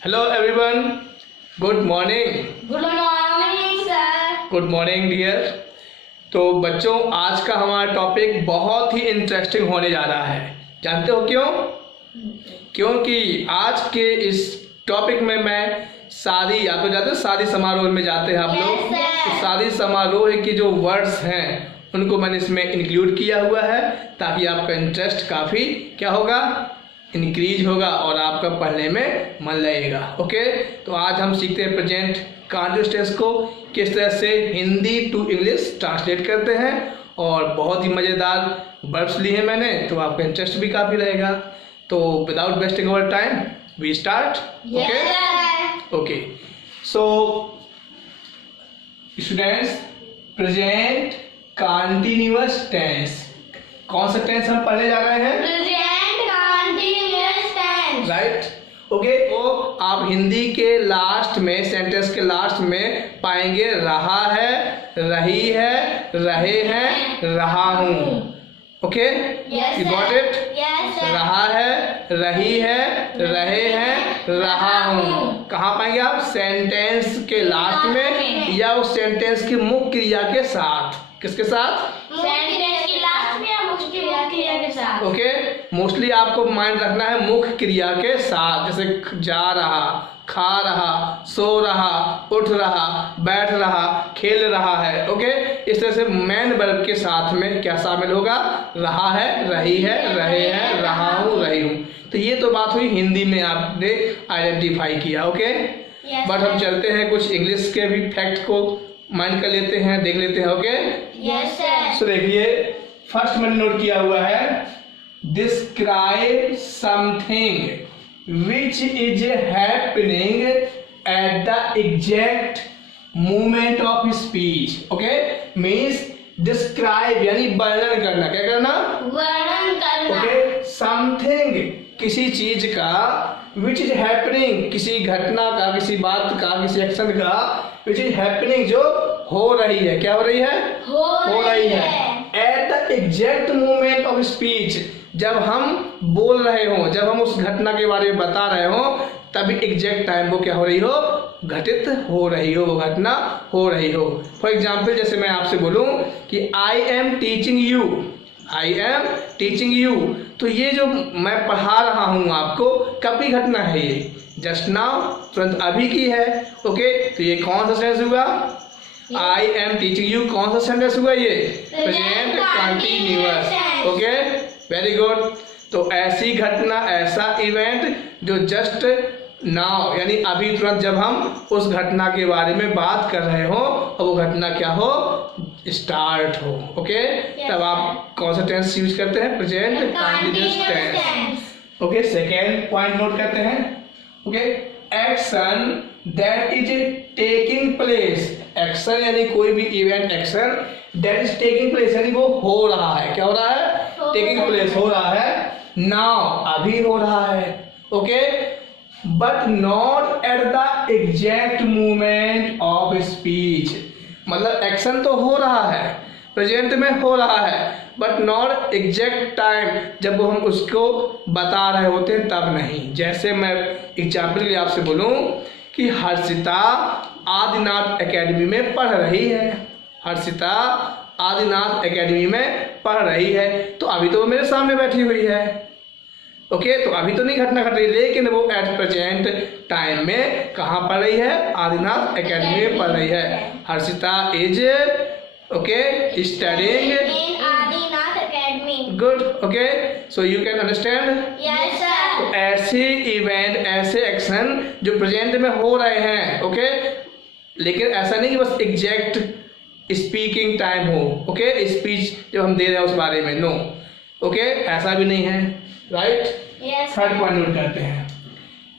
Hello everyone, good morning. Good morning sir. Good morning dear. तो बच्चों, आज का हमारा टॉपिक बहुत ही इंटरेस्टिंग होने जा रहा है। जानते हो क्यों? क्योंकि आज के इस टॉपिक में मैं शादी, आप तो जाते हो शादी समारोह में जाते हैं आप लोग। तो शादी समारोह के जो वर्ड्स हैं उनको मैंने इसमें इंक्लूड किया हुआ है ताकि आपका इंटरेस्ट काफ़ी क्या होगा, इंक्रीज होगा और आपका पढ़ने में मन लगेगा। ओके, तो आज हम सीखते हैं प्रेजेंट कंटीन्यूअस टेंस को किस तरह से हिंदी टू इंग्लिश ट्रांसलेट करते हैं, और बहुत ही मज़ेदार वर्ब्स लिए हैं मैंने, तो आपका इंटरेस्ट भी काफ़ी रहेगा। तो without wasting our time we start. Okay, so students, present continuous tense, कौन सा टेंस हम पढ़ने जा रहे हैं? राइट। ओके, तो आप हिंदी के लास्ट में, सेंटेंस के लास्ट में पाएंगे रहा है, रही है, रहे हैं, रहा हूं। Okay, you got it? रहा है, रही है, रहे हैं, रहा हूं। कहाँ पाएंगे आप? सेंटेंस के लास्ट में या उस सेंटेंस की मुख्य क्रिया के साथ। किसके साथ? सेंटेंस की लास्ट में या मुख्य क्रिया के साथ। ओके, मोस्टली आपको माइंड रखना है मुख्य क्रिया के साथ, जैसे जा रहा, खा रहा, सो रहा, उठ रहा, बैठ रहा, खेल रहा है। ओके, इस तरह से मेन वर्ब के साथ में क्या शामिल होगा? रहा है, रही है, रहे हैं, रहा हूँ, रही हूँ। तो ये तो बात हुई हिंदी में आपने आइडेंटिफाई किया। ओके, बट हम चलते हैं कुछ इंग्लिश के भी फैक्ट को माइंड कर लेते हैं, देख लेते हैं। Okay, yes sir. सो देखिए, फर्स्ट मैंने नोट किया हुआ है, describe something which is happening at the exact moment of speech. Okay, means describe यानी वर्णन करना। क्या करना? वर्णन करना। ओके, समथिंग किसी चीज का, विच इज हैपनिंग किसी घटना का, किसी बात का, किसी एक्शन का, विच इज हैपनिंग जो हो रही है। क्या हो रही है? हो रही है। At the exact moment of speech, जब हम बोल रहे हो, जब हम उस घटना के बारे में बता रहे हो, तभी एग्जैक्ट टाइम वो क्या हो रही हो? घटित हो रही हो, वो घटना हो रही हो। फॉर एग्जाम्पल, जैसे मैं आपसे बोलूं कि I am teaching you, I am teaching you, तो ये जो मैं पढ़ा रहा हूं आपको, कब की घटना है? ये जस्ट नाउ, तुरंत अभी की है। ओके, तो ये कौन सा सेंटेंस हुआ? आई एम टीचिंग यू कौन सा सेंटेंस हुआ? ये present continuous. Okay, very good. तो ऐसी घटना, ऐसा इवेंट जो जस्ट नाउ यानी अभी तुरंत जब हम उस घटना के बारे में बात कर रहे हो और वो घटना क्या हो? स्टार्ट हो। ओके, तब आप कौन सा टेंस यूज करते हैं? Present continuous tense. Okay, second point note करते हैं। Okay, action that is taking place. Action यानी कोई भी event, action that is taking place यानी वो हो रहा है। क्या हो रहा है? टेकिंग प्लेस हो रहा है। नाउ अभी हो रहा है। Okay, but not at the exact moment of speech. मतलब एक्शन तो हो रहा है, प्रेजेंट में हो रहा है, बट नॉट एग्जैक्ट टाइम, जब वो हम उसको बता रहे होते हैं तब नहीं। जैसे मैं एग्जाम्पल के लिए आपसे बोलूं कि हर्षिता आदिनाथ एकेडमी में पढ़ रही है। हर्षिता आदिनाथ एकेडमी में पढ़ रही है, तो अभी तो वो मेरे सामने बैठी हुई है। ओके, तो अभी तो नहीं घटना घट रही, लेकिन वो एट प्रेजेंट टाइम में कहाँ पढ़ रही है? आदिनाथ एकेडमी में पढ़ रही है। Harshita is okay studying in Adinath academy. Good. Okay, so you can understand. Yes sir. तो ऐसे इवेंट, ऐसे एक्शन जो प्रेजेंट में हो रहे हैं। ओके, लेकिन ऐसा नहीं कि बस एग्जैक्ट स्पीकिंग टाइम हो। ओके, स्पीच जब हम दे रहे हैं उस बारे में, नो। ओके, ऐसा भी नहीं है। राइट। थर्ड पॉइंट नोट करते हैं,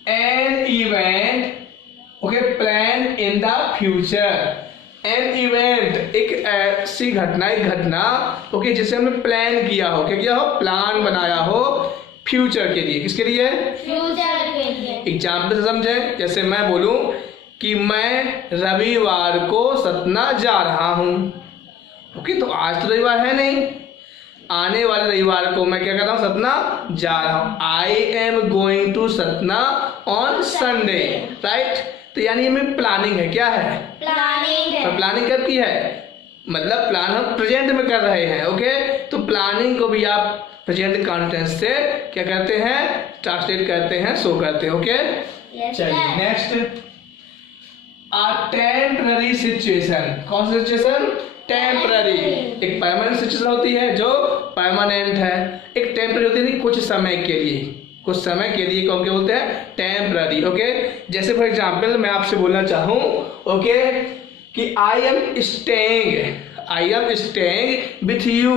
an event okay plan in the future. An event एक ऐसी घटना, एक घटना ओके जिसे हमने प्लान किया हो। क्या किया हो? प्लान बनाया हो फ्यूचर के लिए। किसके लिए? फ्यूचर के लिए। एग्जाम्पल से समझें, जैसे मैं बोलूं कि मैं रविवार को सतना जा रहा हूं। ओके, तो आज तो रविवार है नहीं, आने वाले रविवार को मैं क्या कर रहा हूँ? सतना जा रहा हूँ। I am going to Satna on Sunday, right. तो यानी ये में प्लानिंग है, क्या है? प्लानिंग है। और प्लानिंग कब की है? मतलब प्लान हम प्रेजेंट में कर रहे हैं, ओके। तो प्लानिंग को भी आप प्रेजेंट कॉन्टेंस से क्या करते हैं? ट्रांसलेट करते हैं, शो करते हैं, ओके। चलिए नेक्स्ट, अ टेम्पररी सिचुएशन। कौन सी सिचुएशन? टेम्पररी। एक परमानेंट सिचुएशन होती है जो परमानेंट है, एक टेम्पररी होती है कुछ समय के लिए, कुछ समय के लिए कौन के बोलते हैं? Temporary, okay. जैसे फॉर एग्जांपल मैं आपसे बोलना चाहूँ, ओके, कि I am staying with you,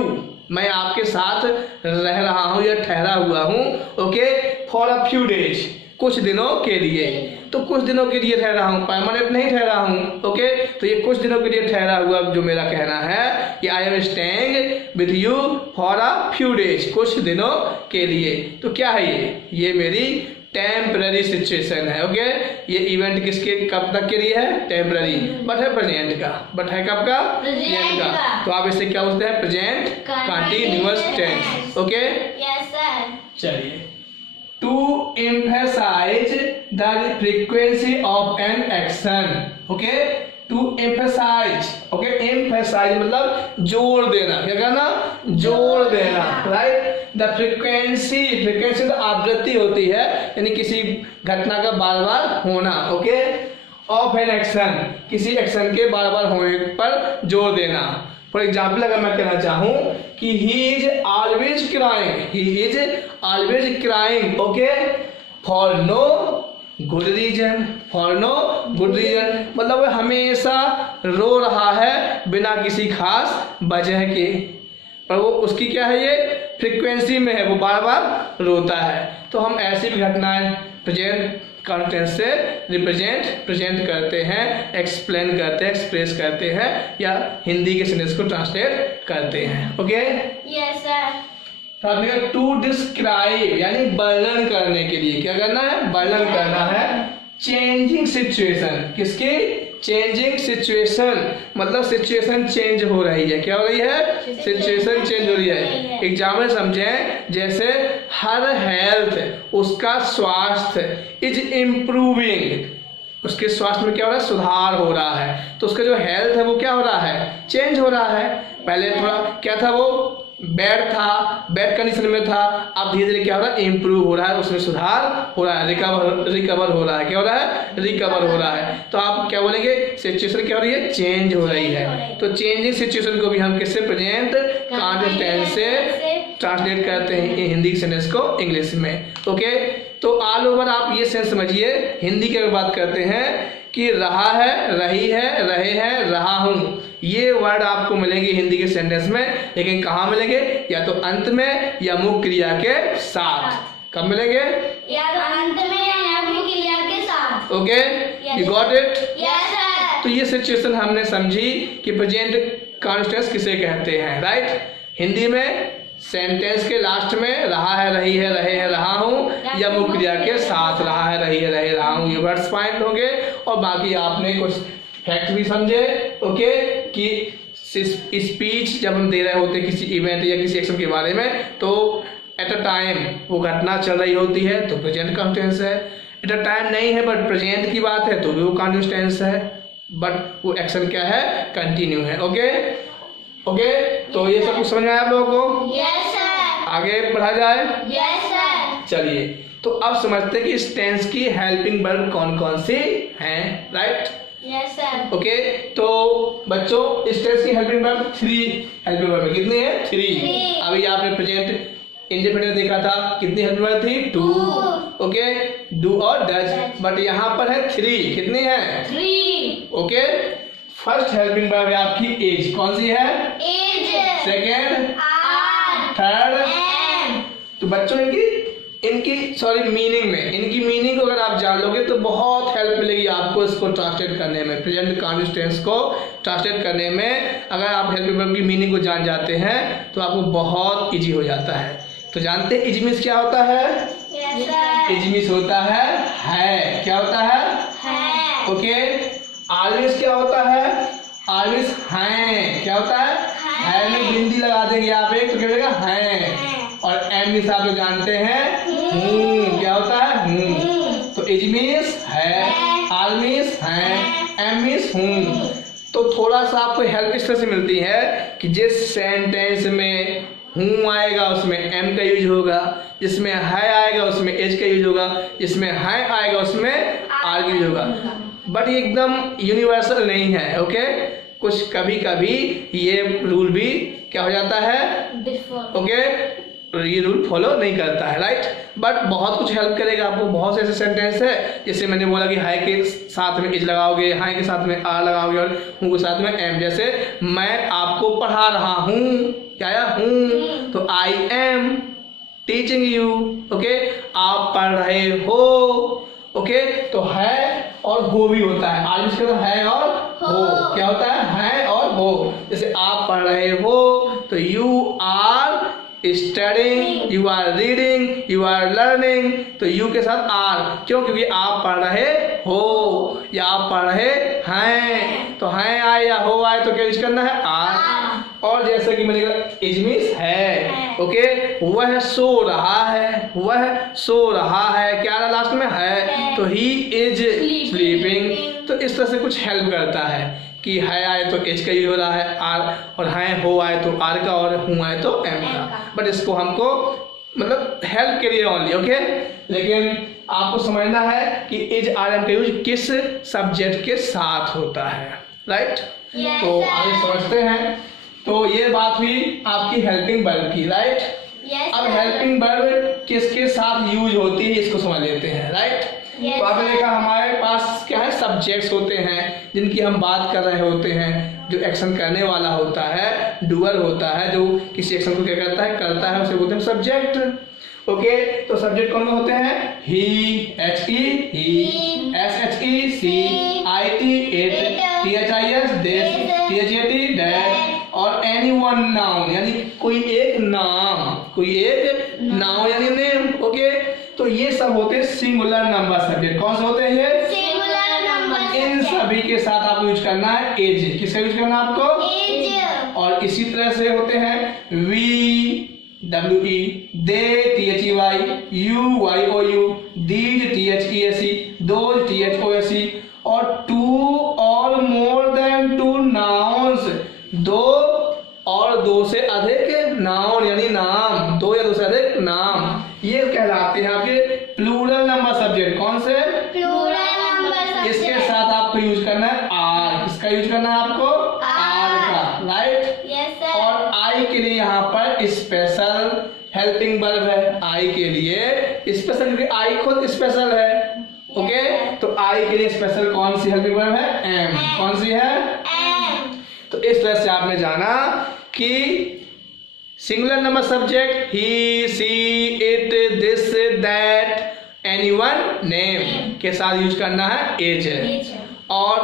मैं आपके साथ रह रहा हूँ या ठहरा हुआ हूँ, okay, for a few days, कुछ दिनों के लिए। तो कुछ दिनों के लिए ठहरा हूँ, परमानेंट नहीं ठहरा हूँ, ओके। तो ये कुछ दिनों के लिए ठहरा हुआ जो मेरा कहना है कि I am staying with you for a few days, कुछ दिनों के लिए। तो क्या है ये मेरी टेम्पररी सिचुएशन है, ओके। ये इवेंट किसके कब तक के लिए है? टेम्पररी, बट है प्रेजेंट का, बट है कब का? प्रेजेंट का। तो आप इसे क्या बोलते हैं? Present continuous tense, okay. Yes sir. चलिए, to emphasize the frequency of an action, okay, to emphasize, okay, emphasize मतलब जोर देना, क्या करना? जोर देना, right। the frequency तो आवृत्ति होती है, यानी किसी घटना का बार बार होना, ओके, of an action, किसी एक्शन के बार बार होने पर जोर देना। फॉर एग्जाम्पल अगर मैं कहना चाहूँ कि he is always crying, okay, for no good reason, मतलब वो हमेशा रो रहा है बिना किसी खास वजह के, पर वो उसकी क्या है? ये फ्रीक्वेंसी में है, वो बार बार रोता है। तो हम ऐसी भी घटनाएं प्रेजेंट कॉन्टेंस से प्रेजेंट करते हैं, एक्सप्लेन करते हैं, एक्सप्रेस करते हैं, या हिंदी के सेंटेंस को ट्रांसलेट करते हैं, okay. Yes sir. To describe यानी वर्णन करने के लिए क्या करना है? वर्णन करना है। चेंजिंग सिचुएशन, किसकी? चेंजिंग सिचुएशन, मतलब सिचुएशन चेंज हो रही है, क्या हो रही है? सिचुएशन चेंज हो रही है। एग्जाम्पल समझें, जैसे हर हेल्थ, उसका स्वास्थ्य, इज इम्प्रूविंग, उसके स्वास्थ्य में क्या हो रहा है? सुधार हो रहा है। तो उसका जो हेल्थ है वो क्या हो रहा है? चेंज हो रहा है। पहले थोड़ा क्या था? वो बैड कंडीशन में था, अब धीरे धीरे क्या हो रहा है? इम्प्रूव हो रहा है, उसमें सुधार हो रहा है, रिकवर हो रहा है। क्या हो रहा है? रिकवर हो रहा है। तो आप क्या बोलेंगे? सिचुएशन क्या हो रही है? चेंज हो रही है। तो चेंजिंग सिचुएशन को भी हम किससे? प्रेजेंट कंटीन्यूअस टेंस से ट्रांसलेट करते हैं हिंदी सेंटेंस को इंग्लिश में, ओके। तो ऑल ओवर आप ये सेंस समझिए, हिंदी की बात करते हैं कि रहा है, रही है, रहे हैं, रहा हूँ, ये वर्ड आपको मिलेंगे हिंदी के सेंटेंस में, लेकिन कहाँ मिलेंगे? या तो अंत में या मुख्य क्रिया के साथ। कब मिलेंगे? या तो अंत में या मुख्य क्रिया के साथ, okay. You got it? Yes sir. तो ये सिचुएशन हमने समझी कि प्रेजेंट कॉन्स्टेंस किसे कहते हैं, राइट। हिंदी में सेंटेंस के लास्ट में रहा है, रही है, रहे हैं, रहा हूँ, या मुख्य क्रिया के साथ रहा है, रही है, रहे, रहा हूँ, ये वर्ड्स फाइंड होंगे। और बाकी आपने कुछ फैक्ट भी समझे, ओके, कि स्पीच जब हम दे रहे होते हैं किसी इवेंट या किसी एक्शन के बारे में, तो एट अ टाइम वो घटना चल रही होती है तो प्रेजेंट कंटीन्यूअस है, एट अ टाइम नहीं है बट प्रेजेंट की बात है तो भी वो कंटीन्यूअस टेंस है, बट वो एक्शन क्या है? कंटिन्यू है, ओके। तो ये सब कुछ समझ में आया आप लोगों को? Yes sir. आगे बढ़ा जाए? Yes sir. चलिए, तो अब समझते हैं कि इस टेंस की हेल्पिंग वर्ब कौन कौन सी हैं, राइट। Yes sir. ओके, तो बच्चों इस टेंस की हेल्पिंग वर्ब 3 हेल्पिंग वर्ब कितनी है? 3। अभी आपने प्रेजेंट इंडिपेंडेंट देखा था, कितनी हेल्पिंग वर्ब थी? 2। ओके, डू और डज, बट यहाँ पर है 3। कितनी है? 3। ओके, फर्स्ट हेल्पिंग वर्ब है आपकी एज। कौन सी है? Is. Second? Are. Third? Am. तो बच्चों मीनिंग में, इनकी मीनिंग को अगर आप जान लोगे तो बहुत हेल्प मिलेगी आपको इसको ट्रांसलेट करने में, प्रेजेंट कंटीन्यूअस टेंस को ट्रांसलेट करने में। अगर आप हेल्पिंग वर्ब की मीनिंग को जान जाते हैं तो आपको बहुत इजी हो जाता है। तो जानते हैं इज मीन्स क्या होता है? Yes sir. इज मीन्स होता है क्या होता है? ओके। ऑलवेज क्या होता है? ऑलवेज हैं। क्या होता है? है में बिंदी लगा देंगे आप एक, तो क्या होगा? हैं। और एम मीन्स आप लोग जानते हैं क्या होता है? तो इज मीन्स है, आर मीन्स हैं, एम मीन्स हूँ। तो थोड़ा सा आपको हेल्प इस तरह से मिलती है कि जिस सेंटेंस में हूँ आएगा उसमें एम का यूज होगा, जिसमें है आएगा उसमें एज का यूज होगा, जिसमें है आएगा उसमें आर का यूज होगा। बट ये एकदम यूनिवर्सल नहीं है। ओके, कुछ कभी कभी ये रूल भी क्या हो जाता है, ओके, ये रूल फॉलो नहीं करता है, राइट। बट बहुत कुछ हेल्प करेगा आपको। बहुत से ऐसे सेंटेंस है जैसे मैंने बोला कि हाई के साथ में इज लगाओगे, हाई के साथ में आर लगाओगे और हूँ के साथ में एम। जैसे मैं आपको पढ़ा रहा हूँ, क्या हूँ, तो I am teaching you. Okay, आप पढ़ रहे हो, ओके, तो है और हो भी होता है। आज इसके तो है और हो क्या होता है और हो। जैसे आप पढ़ रहे हो तो you are studying, you are reading, you are learning, तो यू के साथ आर। क्यों? क्योंकि आप पढ़ रहे हो या आप पढ़ रहे हैं, तो हैं आए या हो आए तो क्या यूज करना है, आर। और जैसे कि मैंने कहा इज मीन्स है, ओके, वह सो रहा है, वह सो रहा है, क्या रहा लास्ट में है, तो ही इज स्लीपिंग। तो इस तरह से कुछ हेल्प करता है कि है आए तो एच का यूज हो रहा है आर, और है हो आए तो आर का, और हूँ आए तो एम का। बट इसको हमको मतलब हेल्प के लिए ओनली, ओके। लेकिन आपको समझना है कि इज आर एम का यूज किस सब्जेक्ट के साथ होता है, राइट। तो आगे समझते हैं। तो ये बात हुई आपकी हेल्पिंग वर्ब की, राइट। अब हेल्पिंग वर्ब किसके साथ यूज होती है इसको समझ लेते हैं, राइट। तो आपने देखा हमारे पास क्या है, सब्जेक्ट्स होते हैं जिनकी हम बात कर रहे होते हैं। जो एक्शन करने वाला होता है, डूअर होता है, जो किसी एक्शन को क्या करता है उसे बोलते हैं सब्जेक्ट। ओके, तो सब्जेक्ट कौन होते हैं, he, H E he, S H E she, I T it, T H I S this, T H A T that, और एनी वन नाउन यानी कोई एक नाम यानी नेम। ओके, तो ये सब होते हैं सिंगुलर नंबर सब्जेक्ट। कौन से होते हैं ये, सिंगुलर नंबर। इन सभी के साथ आपको यूज करना है एज। किसका यूज करना है आपको, एज। और इसी तरह से होते हैं we, W E, they, T H E Y, you, Y O U, these, T H E S E, those, T H O S E, और टू और मोर देन टू नाउन्स, दो और दो से अधिक नाउन यानी नाम, दो या दो से अधिक नाम, ये कहलाते हैं आपके प्लूरल नंबर सब्जेक्ट। कौन से, प्लूरल नंबर सब्जेक्ट। इसके साथ आपको यूज करना है आर। किसका यूज करना है आपको, आर का, राइट। Yes sir. और आई के लिए यहाँ पर स्पेशल हेल्पिंग वर्ब है। आई के लिए स्पेशल, क्योंकि आई खुद स्पेशल है। ओके, तो आई के लिए स्पेशल कौन सी हेल्पिंग वर्ब है, एम। कौन सी है, एम। तो इस तरह से आपने जाना कि singular number subject he, she, it, this, that, anyone, name के साथ यूज करना है एज। और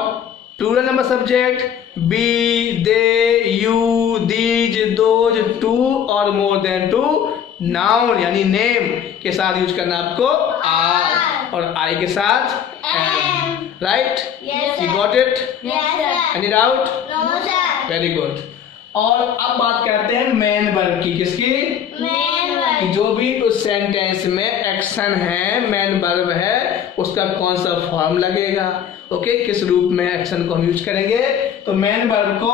plural number subject we, they, you, these, those, two और मोर देन टू नाउन यानी नेम के साथ यूज करना आपको आर, और आई के साथ am, right. You got it, any doubt, no sir. Very good. और अब बात करते हैं मेन वर्ब की। किसकी, मेन वर्ब। कि जो भी उस सेंटेंस में एक्शन है, मेन वर्ब है, उसका कौन सा फॉर्म लगेगा। ओके, किस रूप में एक्शन को हम यूज करेंगे। तो मेन वर्ब को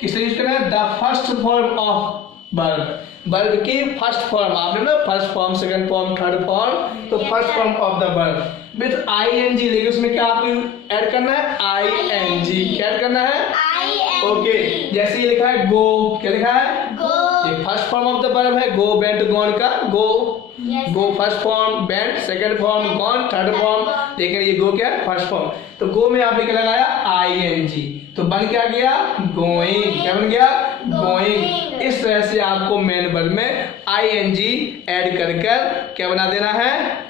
किससे यूज करना है, the first form of verb, verb की फर्स्ट फॉर्म। आपने ना first form, second form, third form, तो first form of the verb with I N G. लेकिन उसमें क्या आपको ऐड करना है, आई एन जी। क्या ऐड करना है, ओके। जैसे ये लिखा है गो, क्या लिखा है, गो। ये first form of the verb है, गो, वेंट, गॉन का go. Go first form, went second form, gone third form, लेकिन ये गो क्या है, फर्स्ट फॉर्म। तो गो में आपने क्या लगाया, आई एन जी, तो बन क्या गया, गोइंग। क्या बन गया, गोइंग। इस तरह से आपको मेन वर्ब में आई एन जी एड कर क्या बना देना है,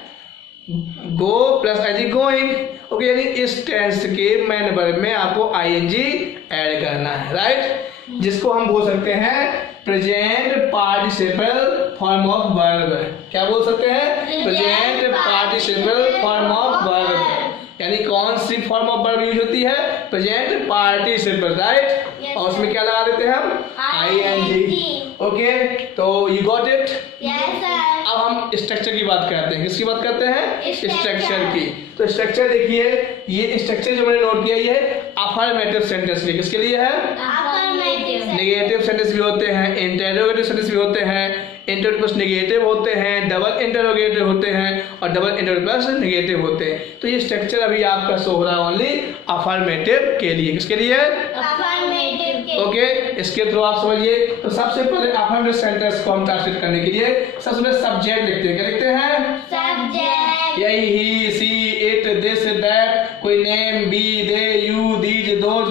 गो प्लस आई जी, गोइंग। ओके, यानी इस टेंस के मेन वर्ब में आपको आई एन जी ऐड करना है, राइट। जिसको हम बोल सकते हैं present participle form of verb. क्या बोल सकते हैं, present participle form of verb. यानी कौन सी फॉर्म ऑफ वर्ब यूज होती है, प्रेजेंट पार्टिसिपल, राइट। और उसमें क्या लगा देते हैं हम, आई एन जी। ओके, तो you got it. Yes sir. अब हम स्ट्रक्चर की बात करते हैं। किसकी बात करते हैं? Structure। स्ट्रक्चर की। तो स्ट्रक्चर देखिए, ये स्ट्रक्चर जो मैंने नोट किया ये अफर्मेटिव सेंटेंस के किसके लिए है? Affirmative। नेगेटिव सेंटेंस भी होते हैं, इंटरोगेटिव सेंटेंस भी होते हैं, इंटरोगेटिव प्लस नेगेटिव होते हैं, डबल इंटरोगेटिव होते हैं और डबल इंटरोगेटिव प्लस नेगेटिव होते हैं। तो ये स्ट्रक्चर अभी आपका शो हो रहा है ओनली अफर्मेटिव के लिए। किसके लिए? Affirmative के। ओके, इसके थ्रू आप समझिए। तो सबसे पहले अफर्मेटिव सेंटेंस को हम ट्रांसलेट करने के लिए सबसे पहले सब्जेक्ट लिखते हैं। क्या लिखते हैं? Subject। यही, he, she, it, this, that, कोई name, we, they, you, these, those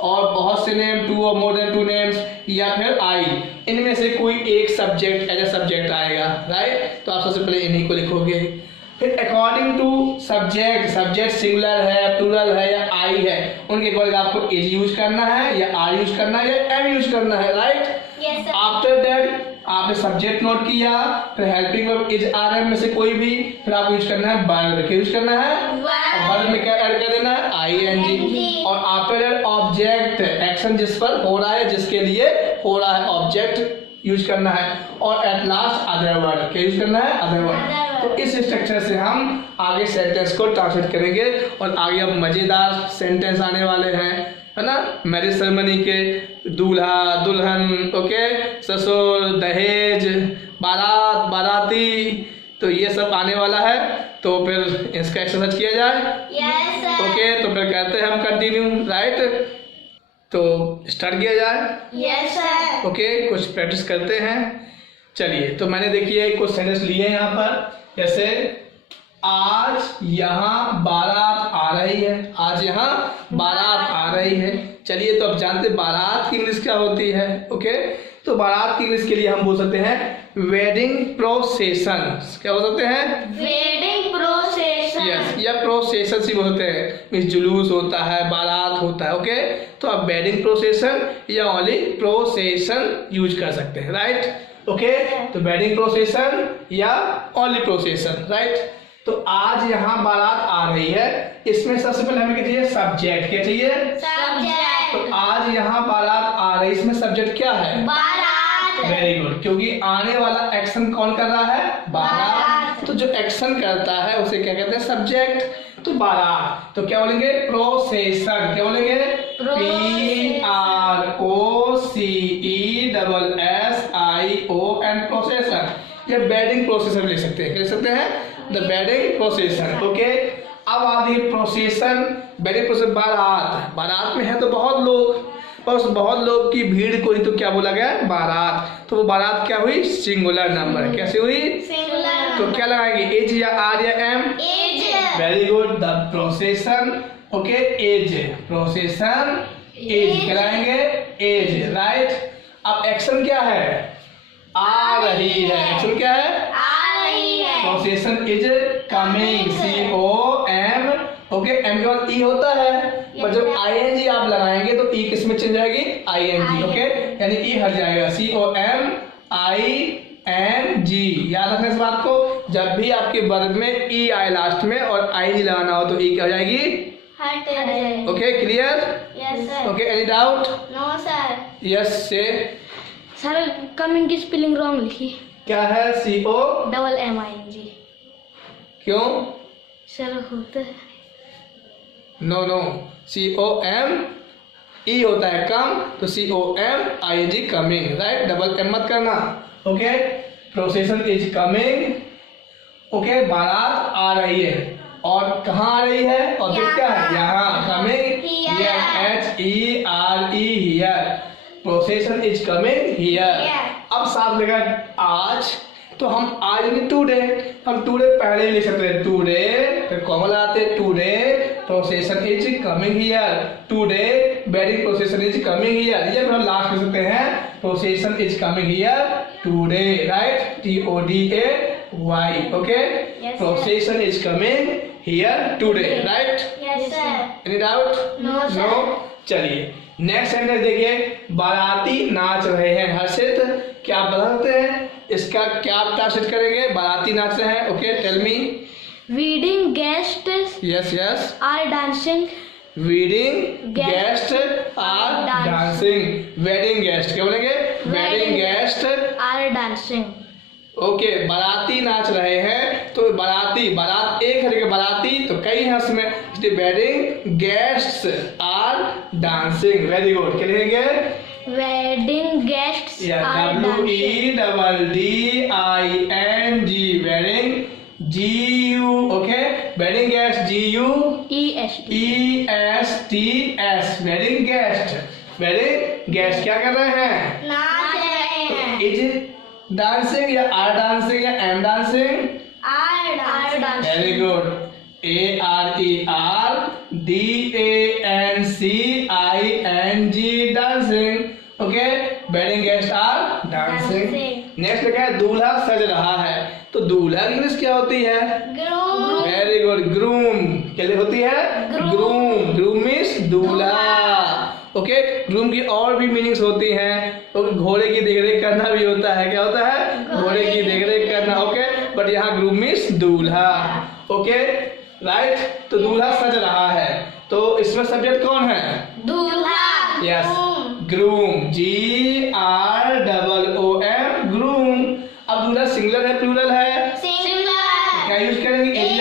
और बहुत से नेम, टू और मोर देन टू नेम्स या फिर आई, इनमें से कोई एक सब्जेक्ट एज ए सब्जेक्ट आएगा, राइट। तो आप सबसे पहले इन्हीं को लिखोगे। फिर according to subject, subject singular है, प्लूरल है या आई है, उनके अकॉर्डिंग आपको इज यूज करना है या आर यूज करना है या एम यूज करना है, right. Yes, sir। After that आपने सब्जेक्ट नोट किया, फिर helping verb is are am में से कोई भी, फिर आप यूज करना है वर्ब। क्या यूज करना है? वर्ब में क्या ऐड कर देना है? आईएनजी। और आफ्टर दैट ऑब्जेक्ट, एक्शन जिस पर हो रहा है, जिसके लिए हो रहा है, ऑब्जेक्ट यूज करना है। और एट लास्ट अदर वर्ड। क्या यूज करना है? Other word. तो इस स्ट्रक्चर से हम आगे सेंटेंस को ट्रांसलेट करेंगे और आगे अब मजेदार सेंटेंस आने वाले हैं, है ना। मैरिज सेरेमनी के दूल्हा दुल्हन, ओके, ससुर, दहेज, बारात, बाराती, तो ये सब आने वाला है। तो फिर इसका एक्सरसाइज किया जाए। Yes, sir। ओके, तो फिर कहते हैं हम कंटिन्यू, राइट। तो स्टार्ट किया जाए। Yes, sir। ओके, कुछ प्रैक्टिस करते हैं। चलिए, तो मैंने देखिए कुछ सेंटेंस लिए हैं यहाँ पर, जैसे आज यहाँ बारात आ रही है। आज यहाँ बारात आ रही है। चलिए, तो अब जानते हैं बारात की इंग्लिश क्या होती है। ओके, तो बारात की इंग्लिश के लिए हम बोल सकते हैं वेडिंग प्रोसेशन। क्या बोल सकते हैं? Wedding procession। यस, या प्रोसेशन ही बोलते हैं। मीन्स जुलूस होता है, बारात होता है। ओके, तो आप वेडिंग प्रोसेशन या ओनली प्रोसेशन यूज कर सकते हैं, राइट। ओके, तो वेडिंग प्रोसेशन या ओनली प्रोसेशन, राइट। तो आज यहाँ बारात आ रही है, इसमें सबसे पहले हमें क्या चाहिए? सब्जेक्ट। क्या चाहिए? Subject। तो आज यहाँ बारात आ रही है, इसमें सब्जेक्ट क्या है? बारात। वेरी गुड, क्योंकि आने वाला एक्शन कौन कर रहा है? बारात। तो जो एक्शन करता है उसे क्या कहते हैं? सब्जेक्ट। तो बारात, तो क्या बोलेंगे? प्रोसेशन। क्या बोलेंगे? PROCESSION, procession. या वेडिंग प्रोसेशन लिख सकते हैं। क्या लिख सकते हैं? The wedding procession. ओके, अब आती है प्रोसेशन, वेडिंग प्रोसेशन। बारात, बारात में है तो बहुत लोग, और उस बहुत लोग की भीड़ को ही तो क्या बोला गया? बारात। तो वो बारात क्या हुई? Singular number. कैसे हुई? Singular। तो क्या लगाएंगे? एज या आर या am? Age। Very good, the procession. Okay, is, procession is, क्या लगाएंगे? As, right. अब एक्शन क्या है? आ रही है। एक्शन क्या है? आ रही है। Procession is coming, COM। Okay, M के बाद ई होता है, पर जब ING आप लगाएंगे तो ई किस में चल जाएगी? ING। ओके, यानी ई हट जाएगा, COMING। याद रखना इस बात को, जब भी आपके वर्ब में ई आए लास्ट में और ING लगाना हो तो ई क्या हो जाएगी? हट जाए। Okay, clear? Yes, sir। Okay, any doubt? No, sir। Yes से सर कमिंग की स्पेलिंग रॉन्ग लिखी, क्या है? CO। Double MING। क्यों? सर होता है। नो नो, COM ई होता है कम, तो COMING coming, right. Double M मत करना। Okay, procession is coming. Okay, बारात आ रही है और कहाँ आ रही है? ऑब्जेक्ट क्या है? यहाँ। Coming here, HERE, here. Procession is coming here. अब साथ लगा आज, तो हम आज नहीं टूडे, हम टूडे पहले ही लिख सकते हैं, टूडे, फिर कॉमा लगाते हैं, today procession is coming here, today wedding procession is coming here, ये हम लास्ट लिख सकते हैं, procession is coming here today, right, TODAY, okay, procession is coming here today, right. Yes, sir। Any doubt? No, sir। चलिए next sentence देखिए, बाराती नाच रहे हैं। हर्षित, क्या आप बता सकते हैं इसका क्या आप ट्रांसलेट करेंगे? बाराती नाच रहे हैं। Okay, tell me. Wedding guest yes yes, are dancing. Wedding guest are dancing. Wedding guest क्या बोलेंगे? Wedding guest are dancing. Okay, बाराती नाच रहे हैं, तो बाराती, बारात एक है लेकिन बाराती तो कई है उसमें, इसलिए wedding guests are dancing. Very good, क्या लिखेंगे? Wedding guests are WEDDING, wedding GU, okay, wedding guest GUESTS, wedding guest, wedding guest क्या कर रहे हैं? नाच रहे हैं। इज डांसिंग या आर डांसिंग या am dancing? Are dancing. Very good, ARERDANCING, dancing. Okay, wedding guest are dancing. Next लिखा है दूल्हा सज रहा है, तो दूल्हा की इंग्लिश क्या होती है? ग्रूम। Very good, groom. क्या होती है? ग्रूम। ग्रूम मीन्स दूल्हा। ओके, ग्रूम की और भी मीनिंग्स होती हैं। तो घोड़े की देखरेख करना भी होता है। क्या होता है? घोड़े की देखरेख करना। ओके, बट यहाँ ग्रूम मीन्स दूल्हा। Okay, right. तो दूल्हा सज रहा है, तो इसमें सब्जेक्ट कौन है? दूल्हा। Yes, groom, GROOM, groom. अब दूल्हा सिंगुलर है प्लूरल है? सिंगुलर। क्या यूज करेंगे? एज।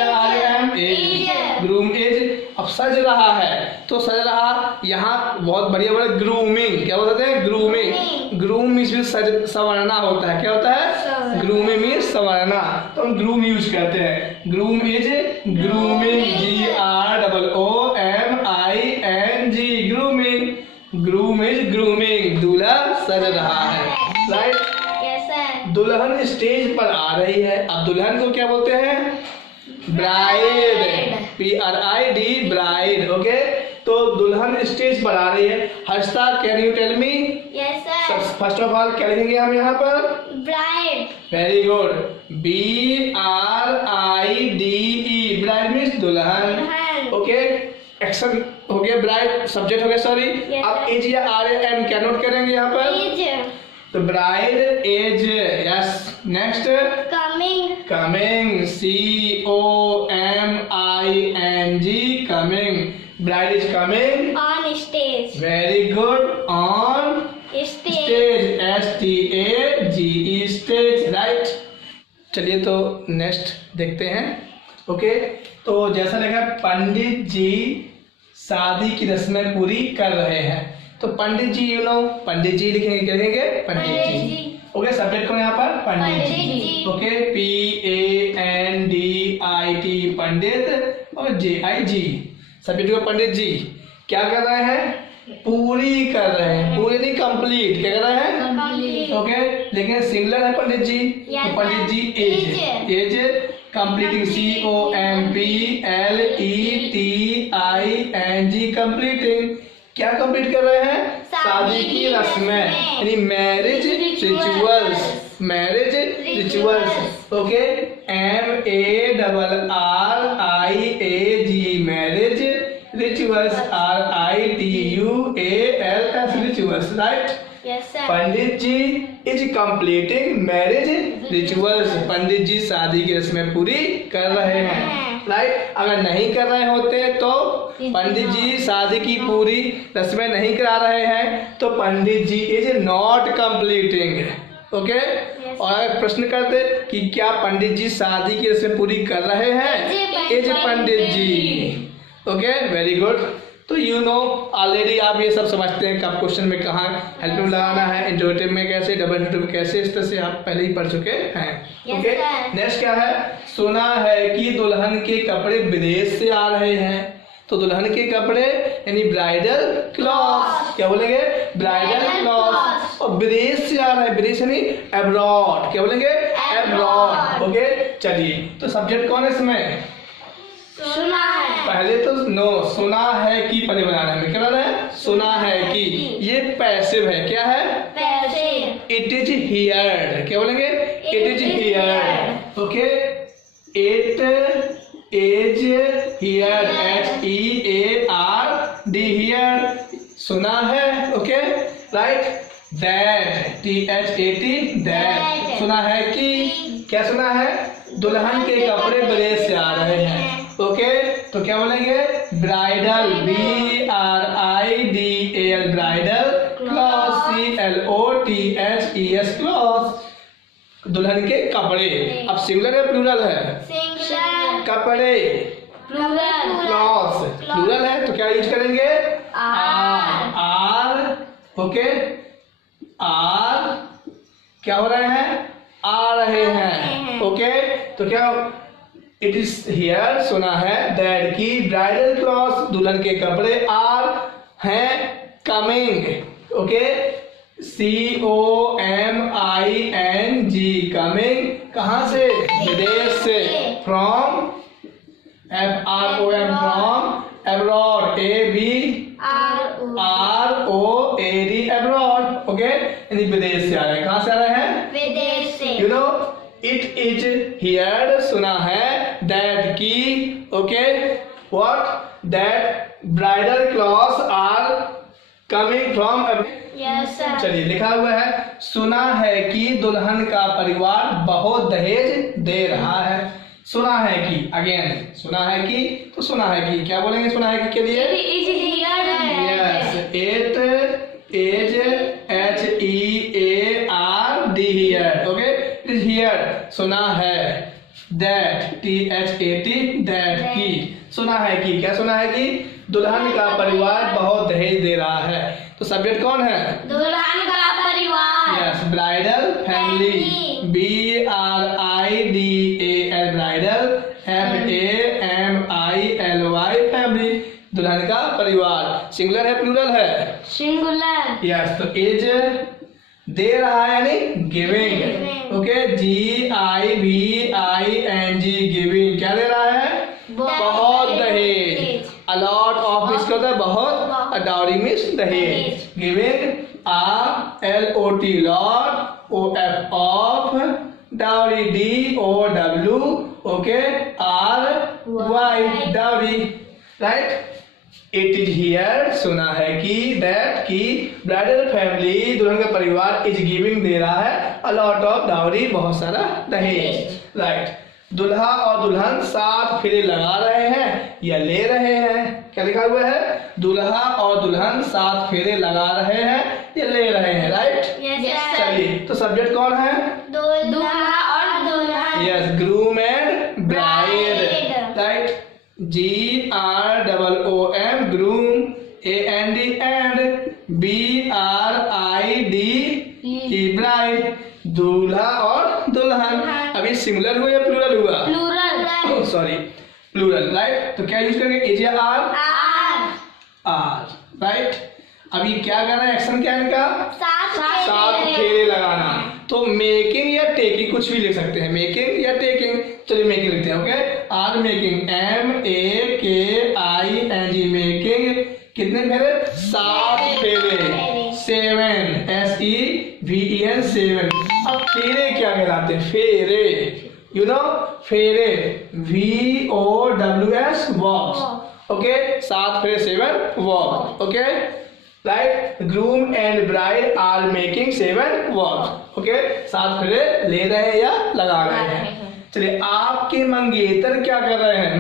Groom is. अब सज रहा है, तो सज रहा यहाँ बहुत बढ़िया वर्ड ग्रूमिंग। क्या बोलते हैं? ग्रूमिंग। ग्रूम मीन्स संवरना होता है। क्या होता है? ग्रूमिंग मीन्स संवरना, तो हम ग्रूम यूज करते हैं। Groom is grooming, GROOMING, grooming. Groom is grooming, दूल्हा सज रहा है। राइट। Yes sir. दुल्हन स्टेज पर आ रही है, अब दुल्हन को क्या बोलते हैं? Bride, PRID, bride. ओके, तो दुल्हन स्टेज पर आ रही है। Harshita, can you tell me? Yes sir. First of all क्या लिखेंगे हम यहाँ पर? Bride. Very good, BRIDE, bride means दुल्हन। ओके, एक्शन हो गया, ब्राइड सब्जेक्ट हो गया, सॉरी। अब एज या RM क्या नोट करेंगे यहाँ पर? एज। तो bride is. Yes, next coming. Coming, COMING, coming. Bride is coming on stage. Very good, on stage, STAGE, stage. Right. चलिए तो नेक्स्ट देखते हैं। ओके, तो जैसा लगा पंडित जी शादी की रस्में पूरी कर रहे हैं, तो पंडित जी यू नो, पंडित जी लिखेंगे, क्या लिखेंगे? पंडित जी। ओके, सब्जेक्ट कौन है यहाँ पर? पंडित जी। ओके, PANDIT, पंडित, और JIG सब्जेक्ट को पंडित जी क्या कर रहे हैं? पूरी कर रहे हैं। पूरी नहीं, कंप्लीट। क्या कर रहे हैं? कंप्लीट। ओके, लेकिन सिंगुलर है पंडित जी, तो Pandit ji is. Is completing, COMPLETING, completing. क्या कंप्लीट कर रहे हैं? शादी की रस्में, यानी marriage rituals. Marriage rituals. Okay, MARRIAG, marriage rituals, RITUALS, rituals. Right. Yes sir. Pandit ji is completing marriage rituals, Pandit ji शादी की रस्में पूरी कर रहे हैं। राइट। अगर नहीं कर रहे होते तो पंडित जी शादी की पूरी रस्में नहीं करा रहे हैं, तो Pandit ji is not completing. Okay, और अगर प्रश्न करते कि क्या पंडित जी शादी की रस्में पूरी कर रहे हैं? Is pandit ji. Okay, very good. तो यू नो ऑलरेडी आप ये सब समझते हैं कब क्वेश्चन में कहाँ हेल्प में लगाना है, इंटरोगेटिव में कैसे, डबल इंटरोगेटिव में कैसे, इस तरह से आप पहले ही पढ़ चुके हैं। ओके, नेक्स्ट क्या है? सुना है कि दुल्हन के कपड़े विदेश से आ रहे हैं, तो दुल्हन के कपड़े यानी ब्राइडल क्लॉथ्स। क्या बोलेंगे? Bridal clothes. और विदेश से आ रहा है, विदेश यानी अब्रॉड। क्या बोलेंगे? अब्रॉड। ओके, चलिए तो सब्जेक्ट कौन है इसमें? सुना है। पहले तो नो, सुना है कि पहले बनाना है। क्या बनाना है? सुना है कि, ये पैसिव है। क्या है? पैसिव। It is heard. क्या बोलेंगे? It is heard. Okay, it is heard, HEARD, heard, सुना है। Okay, right. That, THAT, that, सुना है कि, क्या सुना है? दुल्हन के कपड़े विदेश से आ रहे हैं। ओके, तो क्या बोलेंगे? Bridal, BRIDAL, bridal cloth, CLOTHES, cloth. दुल्हन के कपड़े। अब सिंगुलर है प्लूरल है? सिंगुलर। कपड़े प्लूरल। क्लॉथ प्लूरल है तो क्या यूज करेंगे? आर। ओके, आर क्या हो रहे हैं? आ रहे हैं। ओके, तो क्या इट इज हियर सुना है दैट की ब्राइडल क्लॉथ दुल्हन के कपड़े आर हैं कमिंग। ओके, COMING कमिंग कहाँ से? विदेश से। From FROM from abroad ABROAD abroad. Okay, यानी विदेश से आ रहे हैं। कहाँ से आ रहे हैं? विदेश से। You know it is here सुना है दैट की okay what that bridal clothes are coming from. Yes sir. चलिए लिखा हुआ है सुना है कि दुल्हन का परिवार बहुत दहेज दे रहा है। सुना है कि, अगेन सुना है कि, तो सुना है कि क्या बोलेंगे सुना है कि के लिए? It is here. Yes, it is HEARD here. Okay, it is here सुना है दैट THAT दैट की सुना है कि, क्या सुना है कि दुल्हन का परिवार बहुत दहेज दे रहा है। तो सब्जेक्ट कौन है? दुल्हन का परिवार। Yes, bridal family BRIDAL bridal FAMILY family दुल्हन का परिवार। सिंगुलर है प्लूरल है? सिंगुलर। यस, तो एज दे रहा है यानी गिविंग। ओके, GIVING गिविंग क्या दे रहा है? बहुत दहेज। अलॉट ऑफ इसका होता है बहुत, डाउरी मीन्स दहेज। Giving LOT lot OF of dowry DOW okay RY dowry right. It is here सुना है कि दैट की ब्राइडल फैमिली दुल्हन का परिवार इज गिविंग दे रहा है अलॉट ऑफ डाउरी बहुत सारा दहेज राइट। दुल्हा और दुल्हन साथ फेरे लगा रहे हैं या ले रहे हैं? क्या लिखा हुआ है? दुल्हा और दुल्हन साथ फेरे लगा रहे हैं या ले रहे हैं राइट। चलिए तो सब्जेक्ट कौन है? दुल्हा और दुल्हन। Yes, groom and bride right. GROOM groom AND and BRIDE bride दूल्हा और दुल्हन। अभी सिंगुलर हुआ या प्लूरल हुआ? प्लूरल। Sorry plural right. तो क्या यूज करेंगे? एज या आर? Are right. अभी क्या करना है? एक्शन क्या है इनका? साथ फेरे लगाना। तो मेकिंग या टेकिंग कुछ भी लिख सकते हैं, मेकिंग या टेकिंग। चलिए मेकिंग लिखते हैं। Okay, are making MAKING making कितने फेरे? 7 फेरे। 7 SEVEN 7। अब फेरे क्या कहलाते हैं? फेरे यू नो फेरे VOWS वॉक्स। ओके, 7 फेरे 7 vow. Okay right. Groom and bride are making 7 vows. Okay, 7 फेरे ले रहे हैं या लगा रहे हैं। चलिए आपके मंगेतर क्या कर रहे हैं?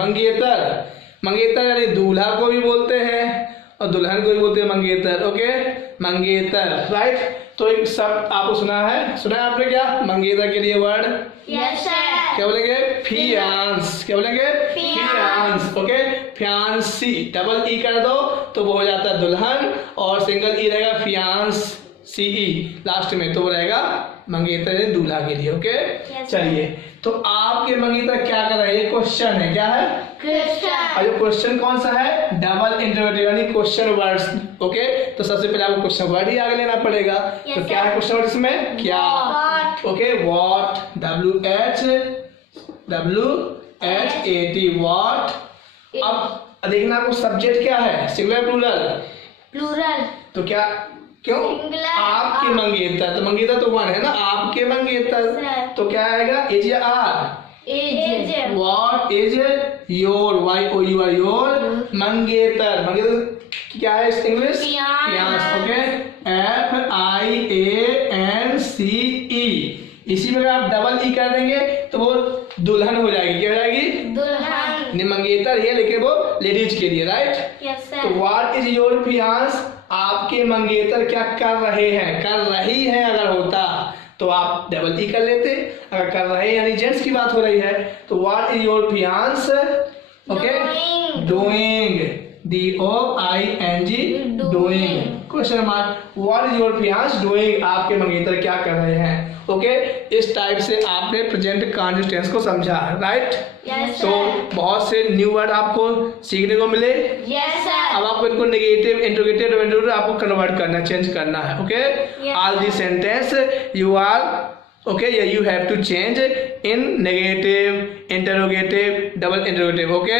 मंगेतर यानी दूल्हा को भी बोलते हैं और दुल्हन को भी बोलते हैं मंगेतर। ओके, मंगेतर राइट। तो एक शब्द आपको सुना है आपने क्या मंगेतर के लिए वर्ड? Yes sir. क्या बोलेंगे? फियांस। क्या बोलेंगे? Faience. Okay, fiancée double E कर दो तो वो हो जाता है दुल्हन और सिंगल ई रहेगा फियांस CE लास्ट में, तो वो रहेगा मंगेतर दूल्हा के लिए। ओके चलिए तो आपके मंगेतर क्या कर रहे हैं? ये क्वेश्चन है। क्या है? क्वेश्चन। और ये क्वेश्चन कौन सा है? डबल इंटरोगेटिव यानी क्वेश्चन वर्ड्स। ओके, तो सबसे पहले आपको क्वेश्चन वर्ड ही आगे लेना पड़ेगा। तो क्या है क्वेश्चन वर्ड इसमें? क्या? Okay, what WHAT what. अब देखना आपको सब्जेक्ट क्या है? Singular plural? प्लूरल। तो क्या क्यों? आपके मंगेतर, तो मंगेतर तो वन है ना, आपके मंगेतर। तो क्या आएगा? एज या are? Is. What is your YOUR your मंगेतर। मंगेतर क्या है इंग्लिश? फियांस। Okay, FIANCE। इसी में अगर आप डबल ई कर देंगे तो वो दुल्हन हो जाएगी। क्या हो जाएगी? दुल्हन। मंगेतर है लेकिन वो लेडीज के लिए राइट। तो व्हाट इज योर फियांस, आपके मंगेतर क्या कर रहे हैं? कर रही है अगर होता तो आप डबल ई कर लेते। अगर कर रहे हैं यानी जेंट्स की बात हो रही है तो what is your faience, okay, doing, DOING, doing. Question mark, what is your faience doing, आपके मंगेतर क्या कर रहे हैं। ओके, इस टाइप से आपने प्रेजेंट कंटीन्यूअस टेंस को समझा, राइट। Yes, तो sir. बहुत से न्यू वर्ड आपको सीखने को मिले। Yes, sir. अब आपको इनको नेगेटिव, इंट्रोगेटिव आपको कन्वर्ट करना, चेंज करना है। Okay, Yes, all the sentence you are, okay, you have to change in negative, interrogative, double interrogative. Okay.